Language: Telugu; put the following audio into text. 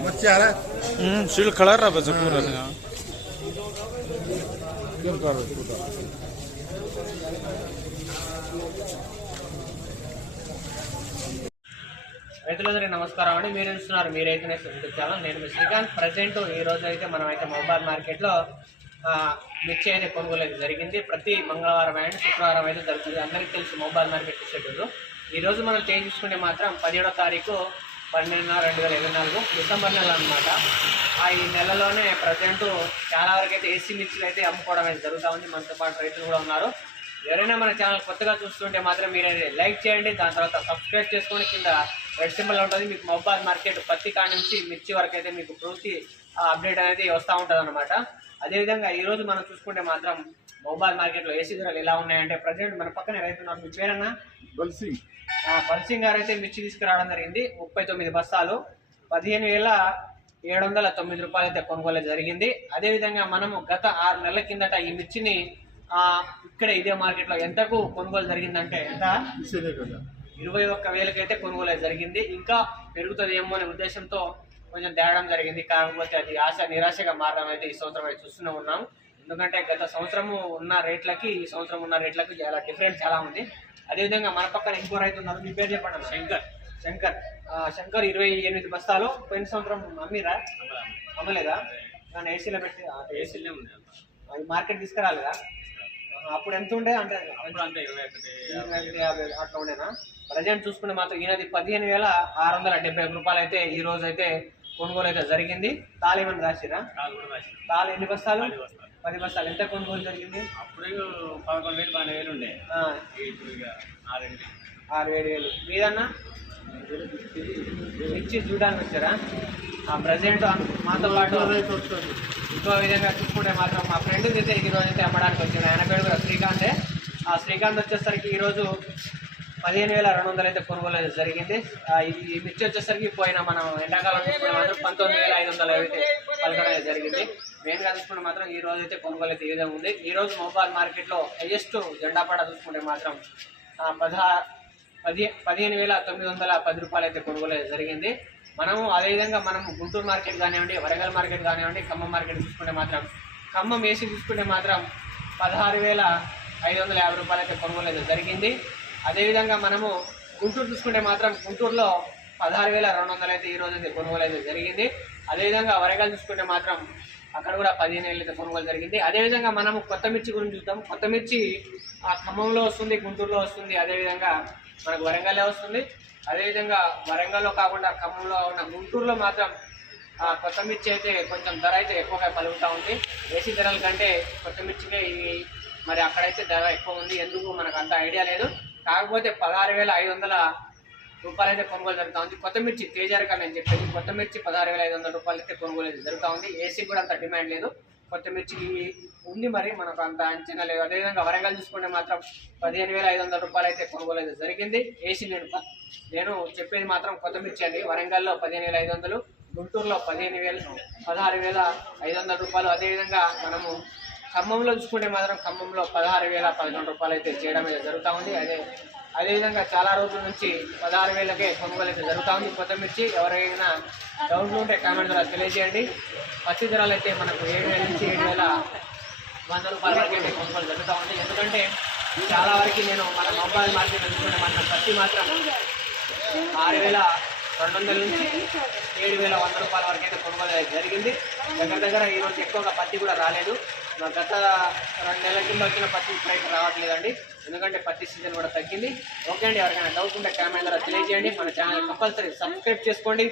मच्छी आ रहा है हम्म सील खड़ा रहा बस पूरा यहाँ क्यों कर रहे हो? రైతులందరికీ నమస్కారం అండి మీరు చూస్తున్నారు మీరైతేనే ఛానల్ నేను మీ శ్రీకాంత్ ప్రజెంట్ ఈ రోజు అయితే మనం అయితే మొబైల్ మార్కెట్లో ఆ, మిర్చి అయితే కొనుగోలు అయితే జరిగింది. ప్రతి మంగళవారం అండ్ శుక్రవారం అయితే జరుగుతుంది. అందరికీ తెలుసు మొబైల్ మార్కెట్ షెడ్యూల్ ఈ రోజు మనం చేంజ్ చూసుకుంటే మాత్రం పదిహేడో తారీఖు పన్నెండు రెండు వేల ఇరవై నాలుగు డిసెంబర్ నెల అనమాట ఆ ఈ నెలలోనే ప్రజెంట్ చాలా వరకు అయితే ఏసీ మిర్చిలు అయితే అమ్ముకోవడం అయితే జరుగుతూ ఉంది. మనతో పాటు రైతులు కూడా ఉన్నారు. ఎవరైనా మన ఛానల్ కొత్తగా చూస్తుంటే మాత్రం మీరు లైక్ చేయండి. దాని తర్వాత సబ్స్క్రైబ్ చేసుకొని కింద రెడ్ సింబల్ ఉంటుంది. మీకు మొబైల్ మార్కెట్ పత్తి కాడ నుంచి మిర్చి వరకు అయితే మీకు పూర్తి అప్డేట్ అనేది వస్తూ ఉంటుంది అనమాట అదేవిధంగా ఈరోజు మనం చూసుకుంటే మాత్రం మొబైల్ మార్కెట్లో ఏసీ ధరలు ఎలా ఉన్నాయంటే ప్రజెంట్ మన పక్కన రైతున్నారు మీ పేరన్నా? బల్సింగ్. బల్సింగ్ గారు అయితే మిర్చి తీసుకురావడం జరిగింది. ముప్పై తొమ్మిది బస్తాలు పదిహేను వేల ఏడు వందల తొమ్మిది రూపాయలు అయితే కొనుగోలు జరిగింది. అదేవిధంగా మనము గత ఆరు నెలల కిందట ఈ మిర్చిని ఇక్కడ ఇదే మార్కెట్లో ఎంతకు కొనుగోలు జరిగిందంటే ఎంత? ఇరవై ఒక్క వేలకైతే కొనుగోలు జరిగింది. ఇంకా పెరుగుతుందేమో అనే ఉద్దేశంతో కొంచెం తేవడం జరిగింది. కాకపోతే అది ఆశ నిరాశగా మారడం అయితే ఈ సంవత్సరం అయితే చూస్తూనే ఉన్నాం. ఎందుకంటే గత సంవత్సరము ఉన్న రేట్లకి ఈ సంవత్సరం ఉన్న రేట్లకి చాలా డిఫరెంట్ చాలా ఉంది. అదేవిధంగా మన పక్కన ఇంకో రైతు ఉన్నారు. మీ పేరు చెప్పండి. శంకర్. శంకర్. శంకర్ ఇరవై ఎనిమిది బస్తాలు. పోయిన సంవత్సరం అమ్మిరా అమ్మలేదా కానీ ఏసీలో పెట్టి ఏసీలో ఉంది అది మార్కెట్ తీసుకురాలేదా? అప్పుడు ఎంత ఉండే? అంటే అట్లా ఉండేనా? ప్రజెంట్ చూసుకుంటే మాత్రం ఈయనది పదిహేను వేల ఆరు వందల డెబ్బై రూపాయలు అయితే ఈ రోజు అయితే కొనుగోలు అయితే జరిగింది. తాళి ఏమని రాసిరా? తాళి ఎన్ని బస్తాలు? పది బస్తాలు. ఎంత కొనుగోలు జరిగింది? అప్పుడు పదకొండు వేలు పన్నెండు వేలు ఉండే. ఆ, ఆరు ఏడు వేలు. మీదన్నా? ఇచ్చి చూడడానికి వచ్చారా? ప్రజెంట్ మాతో పాటు ఇంకో విధంగా చూసుకుంటే మాత్రం మా ఫ్రెండ్ అయితే ఈ రోజు అయితే అమ్మడానికి వచ్చింది. ఆయన పేరు కూడా శ్రీకాంతే. ఆ శ్రీకాంత్ వచ్చేసరికి ఈరోజు పదిహేను వేల రెండు వందలు అయితే కొనుగోలు అయితే జరిగింది ఈ మిర్చి వచ్చేసరికి పోయిన మనం ఎండాకాలం చూసుకుంటే మాత్రం పంతొమ్మిది వేల ఐదు వందలు అయితే పలకడం జరిగింది. మెయిన్గా చూసుకుంటే మాత్రం ఈ రోజు అయితే కొనుగోలు అయితే ఈ విధంగా ఉంది. ఈ రోజు మొబైల్ మార్కెట్లో హైయెస్ట్ జెండాపాట చూసుకుంటే మాత్రం పదహా పది పదిహేను వేల తొమ్మిది వందల పది రూపాయలు అయితే కొనుగోలు అయితే జరిగింది. మనము అదేవిధంగా మనము గుంటూరు మార్కెట్ కానివ్వండి వరంగల్ మార్కెట్ కానివ్వండి ఖమ్మం మార్కెట్ చూసుకుంటే మాత్రం ఖమ్మం వేసి చూసుకుంటే మాత్రం పదహారు వేల ఐదు వందల యాభై రూపాయలు అయితే కొనుగోలు అయితే జరిగింది. అదేవిధంగా మనము గుంటూరు చూసుకుంటే మాత్రం గుంటూరులో పదహారు వేల రెండు వందలు అయితే ఈ రోజు అయితే కొనుగోలు అయితే జరిగింది. అదేవిధంగా వరంగల్ చూసుకుంటే మాత్రం అక్కడ కూడా పదిహేను వేలు అయితే కొనుగోలు జరిగింది. అదేవిధంగా మనము కొత్త మిర్చి గురించి చూద్దాం. కొత్త మిర్చి ఆ ఖమ్మంలో వస్తుంది గుంటూరులో వస్తుంది. అదేవిధంగా మనకు వరంగల్లో వస్తుంది. అదేవిధంగా వరంగల్లో కాకుండా ఖమ్మంలో ఉన్న గుంటూరులో మాత్రం ఆ కొత్త మిర్చి అయితే కొంచెం ధర అయితే ఎక్కువగా పలుకుతూ ఉంది. ఏసీ ధరల కంటే కొత్త మిర్చికే ఇవి మరి అక్కడైతే ధర ఎక్కువ ఉంది. ఎందుకు? మనకు అంత ఐడియా లేదు. కాకపోతే పదహారు వేల ఐదు వందల రూపాయలు అయితే కొనుగోలు జరుగుతూ ఉంది. కొత్త మిర్చి తేజారక నేను చెప్పేది కొత్త మిర్చి పదహారు వేల ఐదు వందల రూపాయలు అయితే కొనుగోలు అయితే జరుగుతూ ఉంది. ఏసీ కూడా అంత డిమాండ్ లేదు. కొత్త మిర్చి ఉంది మరి మనకు అంత అంచనా లేదు. అదేవిధంగా వరంగల్ చూసుకుంటే మాత్రం పదిహేను వేల ఐదు వందల రూపాయలు అయితే కొనుగోలు అయితే జరిగింది. ఏసీ నేను నేను చెప్పేది మాత్రం కొత్త మిర్చి అండి. వరంగల్లో పదిహేను వేల ఐదు వందలు గుంటూరులో పదిహేను వేలు పదహారు వేల ఐదు వందల రూపాయలు. అదేవిధంగా మనము ఖమ్మంలో చూసుకుంటే మాత్రం ఖమ్మంలో పదహారు వేల పదకొండు రూపాయలు అయితే చేయడం అయితే జరుగుతూ ఉంది. అదే అదేవిధంగా చాలా రోజుల నుంచి పదహారు వేలకే కొనుగోలు అయితే జరుగుతూ ఉంది. కొత్త మిర్చి ఎవరైనా డౌట్లు ఉంటే కామెంట్ ద్వారా తెలియజేయండి. పచ్చి ధరలు అయితే మనకు ఏడు వేల నుంచి ఏడు వేల వంద రూపాయల వరకు అయితే కొనుగోలు జరుగుతూ ఉంది. ఎందుకంటే చాలా వరకు నేను మన మొబైల్ మార్కెట్ చూసుకుంటే మన పత్తి మాత్రం ఆరు వేల రెండు వందల నుంచి ఏడు వేల వంద రూపాయల వరకు అయితే కొనుగోలు అయితే జరిగింది. దగ్గర దగ్గర ఈరోజు ఎక్కువగా పత్తి కూడా రాలేదు. గత రెండు నెలల కింద వచ్చిన పత్తి ఇప్పుడైతే రావట్లేదండి. ఎందుకంటే పత్తి సీజన్ కూడా తగ్గింది. ఓకే అండి ఎవరికైనా డౌట్ ఉంటే కామెంట్ ద్వారా తెలియజేయండి. మన ఛానల్ కంపల్సరీ సబ్స్క్రైబ్ చేసుకోండి.